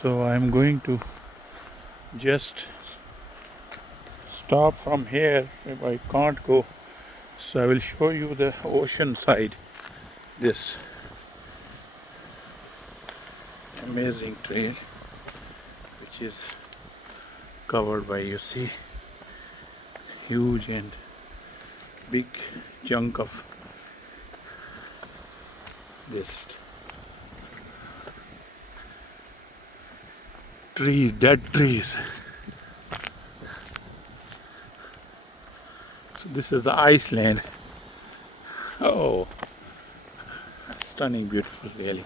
So I'm going to just stop from here if I can't go. So I will show you the ocean side. This amazing trail which is covered by, you see, huge and big chunk of this dead trees. So this is the Iceland. Oh, stunning, beautiful, really.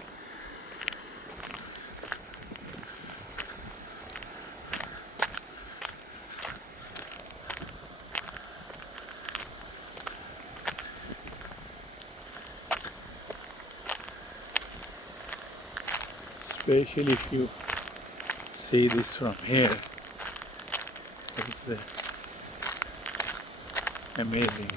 Especially if you see this from here, it's amazing.